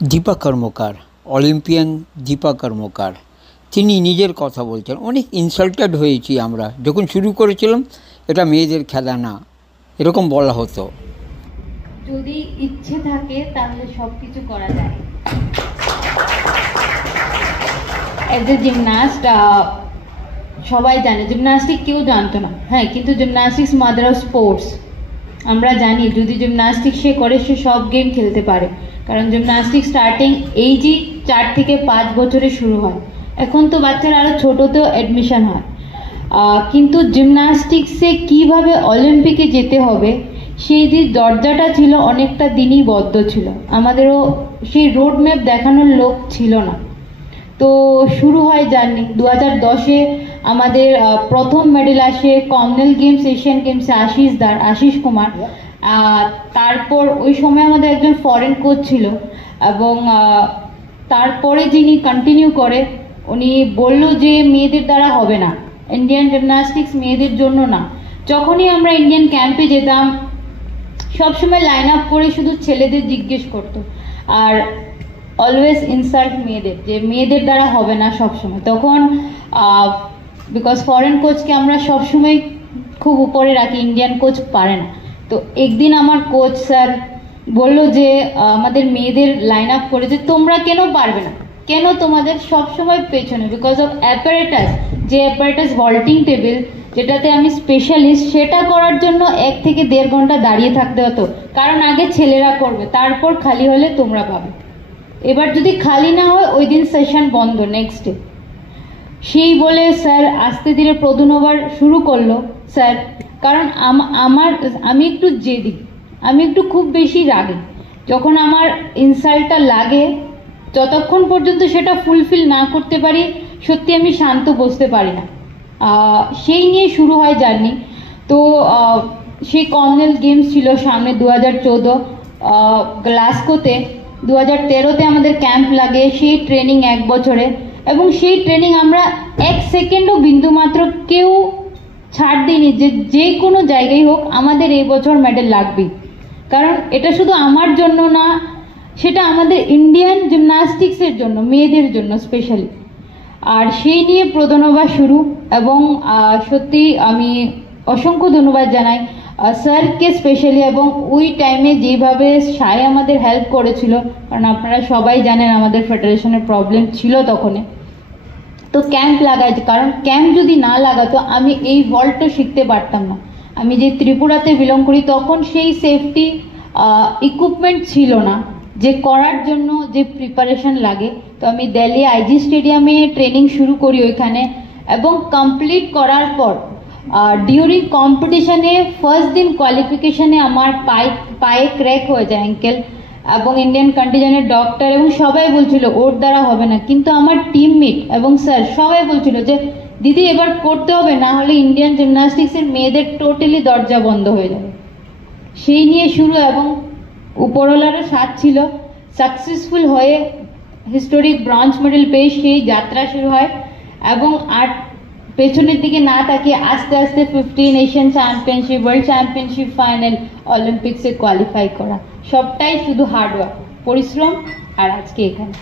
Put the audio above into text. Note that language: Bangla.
দীপা কর্মকার, অলিম্পিয়ান দীপা কর্মকার, তিনি নিজের কথা বলছেন, অনেক ইনসাল্টেড হয়েছি আমরা যখন শুরু করেছিলাম, এটা মেয়েদের খেলা না, এরকম বলা হতো। যদি ইচ্ছে থাকে তাহলে সবকিছু করা যায়। এজ এ জিমন্যাস্ট সবাই জানে, জিমন্যাস্টিক কেউ জানতো না, হ্যাঁ, কিন্তু জিমন্যাস্টিক্স মাদার অফ স্পোর্টস। আমরা জানি যদি জিমন্যাস্টিক সে করে সে সব গেম খেলতে পারে, কারণ জিমন্যাস্টিক স্টার্টিং এইজই 4 থেকে 5 বছরে শুরু হয়। এখন তো বাচ্চারা আরও ছোটোতেও অ্যাডমিশন হয়, কিন্তু জিমন্যাস্টিক্সে কিভাবে অলিম্পিকে যেতে হবে সেই যে দরজাটা ছিল অনেকটা দিনই বদ্ধ ছিল, আমাদেরও সেই রোড ম্যাপ দেখানোর লোক ছিল না। তো শুরু হয় জার্নি 2010-এ। আমাদের প্রথম মেডেল আসে কমনওয়েলথ গেমস, এশিয়ান গেমসে আশিস কুমার। তারপর ওই সময় আমাদের একজন ফরেন কোচ ছিল, এবং তারপরে যিনি কন্টিনিউ করে উনি বলল যে মেয়েদের দ্বারা হবে না, ইন্ডিয়ান জিমন্যাস্টিক্স মেয়েদের জন্য না। যখনই আমরা ইন্ডিয়ান ক্যাম্পে যেতাম সবসময় লাইন আপ করে শুধু ছেলেদের জিজ্ঞেস করতো, আর অলওয়েজ ইনসাল্ট মেয়েদের, যে মেয়েদের দ্বারা হবে না সবসময়। তখন বিকজ ফরেন কোচকে আমরা সবসময় খুব উপরে রাখি, ইন্ডিয়ান কোচ পারে না। তো একদিন আমার কোচ স্যার বলল যে আমাদের মেয়েদের লাইন আপ করে যে তোমরা কেন পারবে না, কেন তোমাদের সবসময় পেছনে, বিকজ অফ অ্যাপারেটাস, যে অ্যাপারেটাস ভল্টিং টেবিল যেটাতে আমি স্পেশালিস্ট, সেটা করার জন্য 1 থেকে 1.5 ঘন্টা দাঁড়িয়ে থাকতে হতো, কারণ আগে ছেলেরা করবে, তারপর খালি হলে তোমরা পাবে। এবার যদি খালি না হয় ওই দিন সেশন বন্ধ, নেক্সট ডে। সেই বলে স্যার আস্তে ধীরে প্রদুনবার শুরু করলো স্যার, কারণ আমি একটু জেদি, আমি একটু খুব বেশি রাগি। যখন আমার ইনসাল্টটা লাগে যতক্ষণ পর্যন্ত সেটা ফুলফিল না করতে পারি সত্যি আমি শান্ত বসতে পারি না। সেই নিয়ে শুরু হয় জার্নি। তো সেই কমনওয়েলথ গেমস ছিল সামনে 2014 গ্লাসগোতে। 2013-তে আমাদের ক্যাম্প লাগে, সেই ট্রেনিং 1 বছরে, এবং সেই ট্রেনিং আমরা 1 সেকেন্ডও বিন্দুমাত্র কেউ ছাড় দিইনি যে কোনো জায়গায় হোক আমাদের এই বছর মেডেল লাগবেই। কারণ এটা শুধু আমার জন্য না, সেটা আমাদের ইন্ডিয়ান জিমন্যাস্টিক্সের জন্য, মেয়েদের জন্য স্পেশালি। আর সেই নিয়ে প্রধানবার শুরু, এবং সত্যি আমি অসংখ্য ধন্যবাদ জানাই স্যারকে স্পেশালি, এবং ওই টাইমে যেভাবে সাই আমাদের হেল্প করেছিল, কারণ আপনারা সবাই জানেন আমাদের ফেডারেশনের প্রবলেম ছিল তখনে। তো ক্যাম্প লাগাইছে, কারণ ক্যাম্প যদি না লাগাতো আমি এই ভল্টটা শিখতে পারতাম না। আমি যে ত্রিপুরাতে বিলং করি তখন সেই সেফটি ইকুইপমেন্ট ছিল না যে করার জন্য যে প্রিপারেশন লাগে। তো আমি দিল্লি আইজি স্টেডিয়ামে ট্রেনিং শুরু করি ওইখানে, এবং কমপ্লিট করার পর ডিউরিং কম্পিটিশনে ফার্স্ট দিন কোয়ালিফিকেশনে আমার পায়ে ক্র্যাক হয়ে যায় অ্যাঙ্কেল, এবং ইন্ডিয়ান কন্টিজেন্টের ডক্টর এবং সবাই বলছিল ওর দ্বারা হবে না, কিন্তু আমার টিমমেট এবং স্যার সবাই বলছিল যে দিদি এবার করতে হবে, না হলে ইন্ডিয়ান জিমন্যাস্টিক্সের মেয়েদের টোটালি দরজা বন্ধ হয়ে যাবে। সেই নিয়ে শুরু, এবং উপরওয়ালারও সাথ ছিল। সাকসেসফুল হয়ে হিস্টোরিক ব্রঞ্জ মেডেল পেয়ে সেই যাত্রা শুরু হয়, এবং আর পেছনের দিকে না তাকিয়ে আস্তে আস্তে 15 Asian championship, world championship, final, অলিম্পিক্সে কোয়ালিফাই করা, সবটাই শুধু হার্ডওয়ার্ক, পরিশ্রম, আর আজকে এখানে।